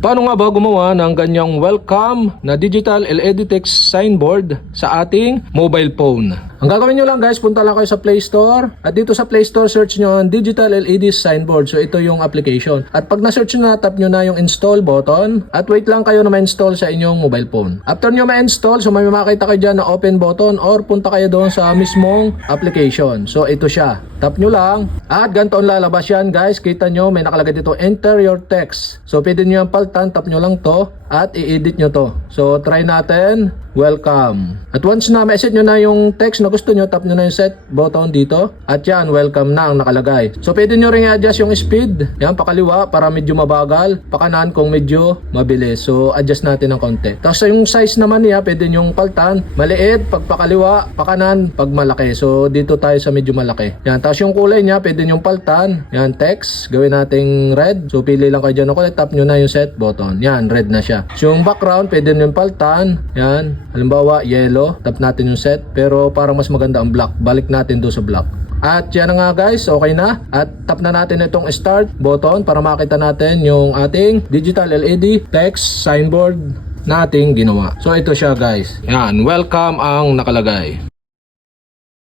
Paano nga ba gumawa ng ganyang welcome na digital LED text signboard sa ating mobile phone? Ang gagawin nyo lang guys, punta lang kayo sa Play Store at dito sa Play Store search nyo ang digital LED signboard. So ito yung application. At pag na-search nyo na, tap nyo na yung install button at wait lang kayo na ma-install sa inyong mobile phone. After nyo ma-install, so may makita kayo dyan na open button or punta kayo doon sa mismong application. So ito siya. Tap nyo lang at ganito ang lalabas yan guys. Kita nyo may nakalagay dito enter your text. So pwede nyo yung paltan, tap nyo lang to at i-edit nyo to. So try natin. Welcome. At once na message nyo na yung text na gusto nyo, tap nyo na yung set button dito. At yan, welcome na ang nakalagay. So pwede nyo rin i-adjust yung speed. Yan, pakaliwa para medyo mabagal. Pakanan kung medyo mabilis. So adjust natin ng konti. Tapos yung size naman niya, pwede nyo paltan. Maliit, pag pakaliwa, pakanan, pag malaki. So dito tayo sa medyo malaki. Yan, tapos yung kulay niya, pwede nyo paltan. Yan, text. Gawin nating red. So pili lang kayo dyan ng kulay. Tap nyo na yung set button. Yan, red na siya. So yung background, pwede nyo paltan. Yan. Halimbawa, yellow. Tap natin yung set. Pero parang mas maganda ang black. Balik natin doon sa black. At yan na nga guys. Okay na. At tap na natin itong start button para makita natin yung ating digital LED text signboard na ating ginawa. So ito siya guys. Yan. Welcome ang nakalagay.